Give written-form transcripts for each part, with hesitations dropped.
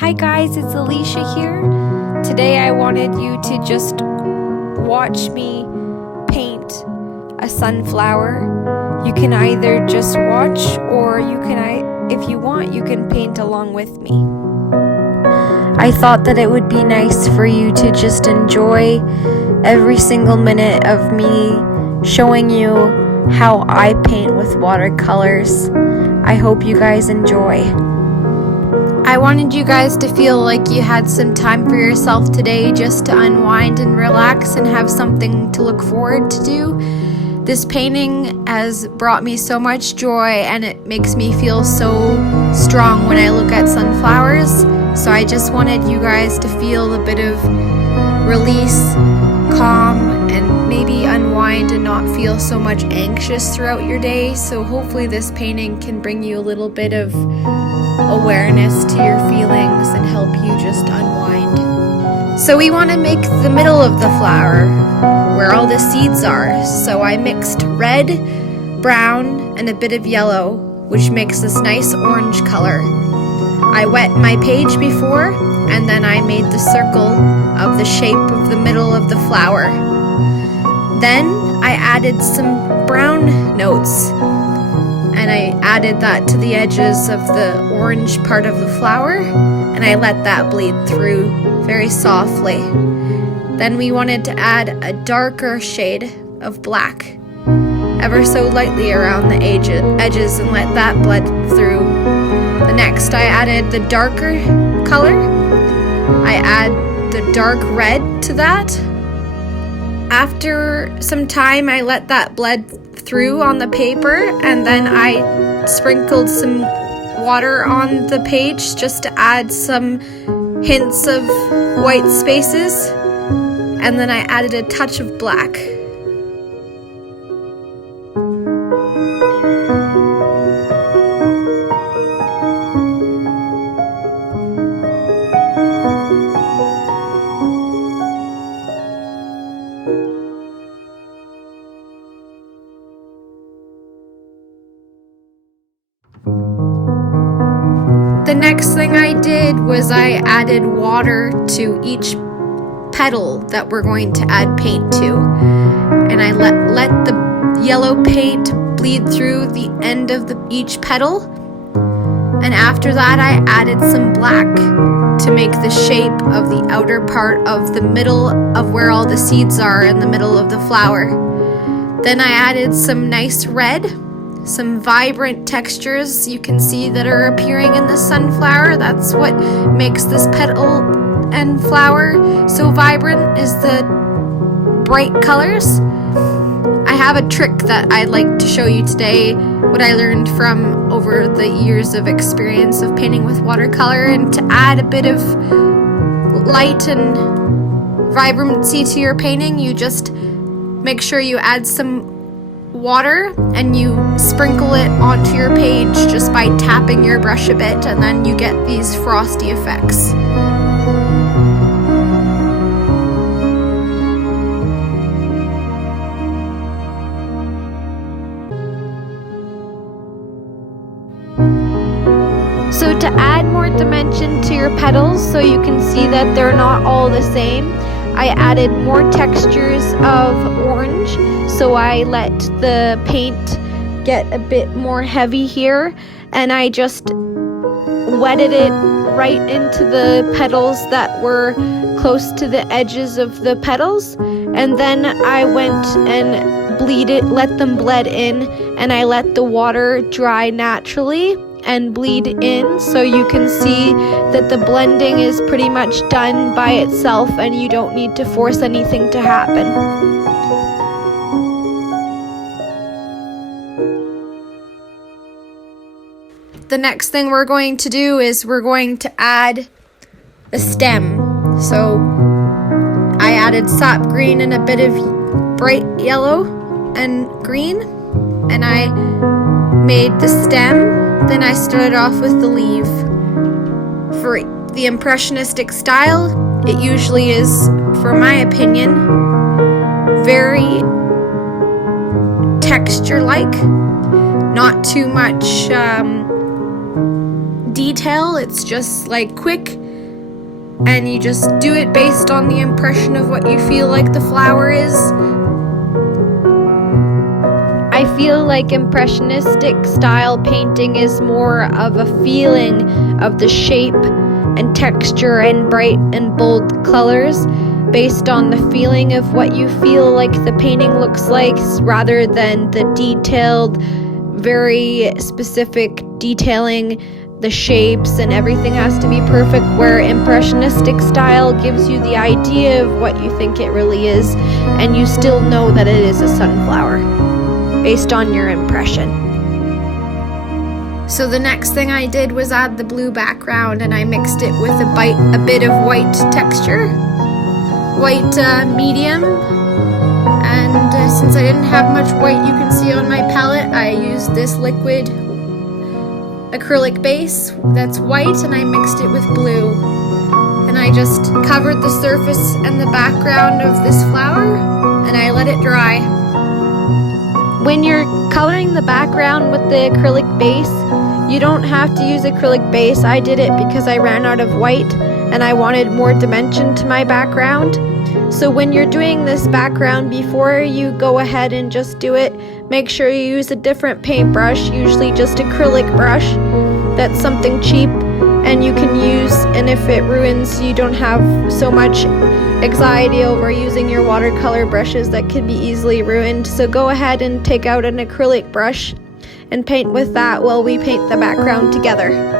Hi guys, it's Alicia here. Today I wanted you to just watch me paint a sunflower. You can either just watch or if you want, you can paint along with me. I thought that it would be nice for you to just enjoy every single minute of me showing you how I paint with watercolors. I hope you guys enjoy. I wanted you guys to feel like you had some time for yourself today just to unwind and relax and have something to look forward to do. This painting has brought me so much joy and it makes me feel so strong when I look at sunflowers. So I just wanted you guys to feel a bit of release, calm, and maybe unwind and not feel so much anxious throughout your day. So hopefully this painting can bring you a little bit of awareness to your feelings and help you just unwind. So we want to make the middle of the flower where all the seeds are. So I mixed red, brown, and a bit of yellow, which makes this nice orange color. I wet my page before, and then I made the circle of the shape of the middle of the flower. Then I added some brown notes, and I added that to the edges of the orange part of the flower, and I let that bleed through very softly. Then we wanted to add a darker shade of black, ever so lightly around the edges, and let that blend through. The next I added the darker color. I add the dark red to that. After some time I let that blend through on the paper, and then I sprinkled some water on the page just to add some hints of white spaces, and then I added a touch of black. The next thing I did was I added water to each petal that we're going to add paint to. And I let the yellow paint bleed through the end of each petal. And after that I added some black to make the shape of the outer part of the middle of where all the seeds are in the middle of the flower. Then I added some nice red. Some vibrant textures you can see that are appearing in the sunflower. That's what makes this petal and flower so vibrant, is the bright colors. I have a trick that I'd like to show you today, what I learned from over the years of experience of painting with watercolor, and to add a bit of light and vibrancy to your painting, you just make sure you add some water and you sprinkle it onto your page just by tapping your brush a bit, and then you get these frosty effects. So to add more dimension to your petals so you can see that they're not all the same, I added more textures of orange. So I let the paint get a bit more heavy here, and I just wetted it right into the petals that were close to the edges of the petals, and then I went and let them bled in, and I let the water dry naturally and bleed in, so you can see that the blending is pretty much done by itself and you don't need to force anything to happen. The next thing we're going to do is we're going to add the stem. So I added sap green and a bit of bright yellow and green, and I made the stem. Then I started off with the leaf. For the impressionistic style, it usually is, for my opinion, very texture-like, not too much detail. It's just like quick and you just do it based on the impression of what you feel like the flower is. I feel like impressionistic style painting is more of a feeling of the shape and texture and bright and bold colors based on the feeling of what you feel like the painting looks like, rather than the detailed, very specific detailing. The shapes and everything has to be perfect, where impressionistic style gives you the idea of what you think it really is, and you still know that it is a sunflower based on your impression. So the next thing I did was add the blue background, and I mixed it with a bit of white texture, white medium, and since I didn't have much white you can see on my palette, I used this liquid acrylic base that's white, and I mixed it with blue, and I just covered the surface and the background of this flower, and I let it dry. When you're coloring the background with the acrylic base, you don't have to use acrylic base. I did it because I ran out of white and I wanted more dimension to my background. So when you're doing this background, before you go ahead and just do it, make sure you use a different paintbrush, usually just acrylic brush. That's something cheap and you can use, and if it ruins, you don't have so much anxiety over using your watercolor brushes that can be easily ruined. So go ahead and take out an acrylic brush and paint with that while we paint the background together.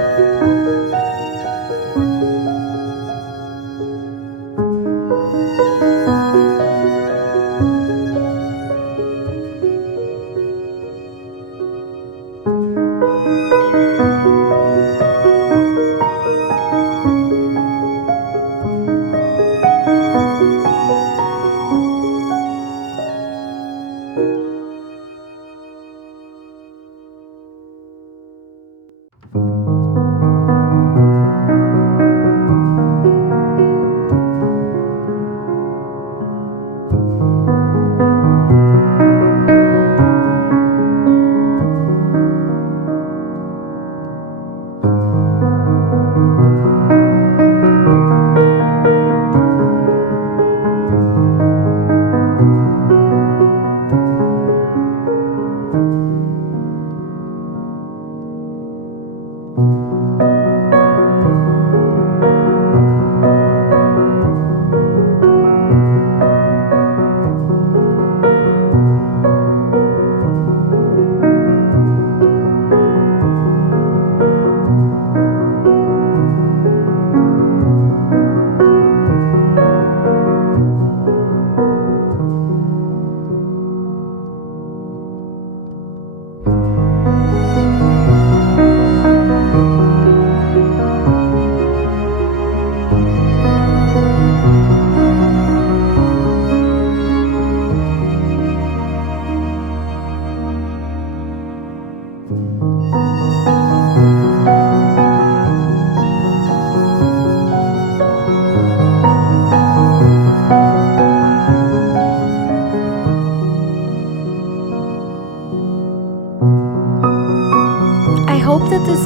Hope that this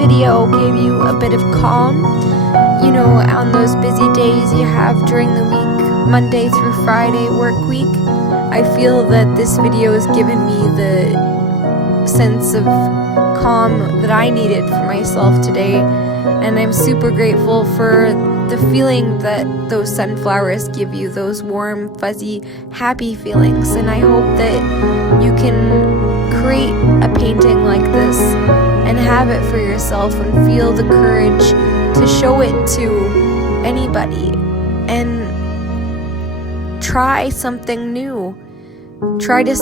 video gave you a bit of calm, you know, on those busy days you have during the week, Monday through Friday work week. I feel that this video has given me the sense of calm that I needed for myself today, and I'm super grateful for the feeling that those sunflowers give you, those warm, fuzzy, happy feelings. And I hope that you can create a painting like this and have it for yourself and feel the courage to show it to anybody and try something new. Try to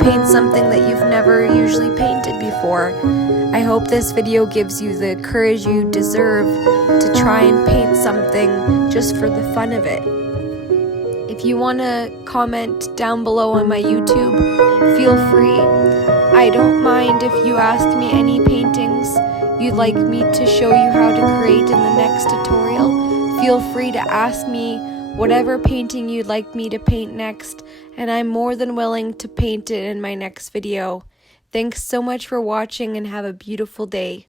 paint something that you've never usually painted before. I hope this video gives you the courage you deserve to try and paint something just for the fun of it. If you want to comment down below on my YouTube, feel free. I don't mind if you ask me any paintings you'd like me to show you how to create in the next tutorial. Feel free to ask me whatever painting you'd like me to paint next, and I'm more than willing to paint it in my next video. Thanks so much for watching and have a beautiful day.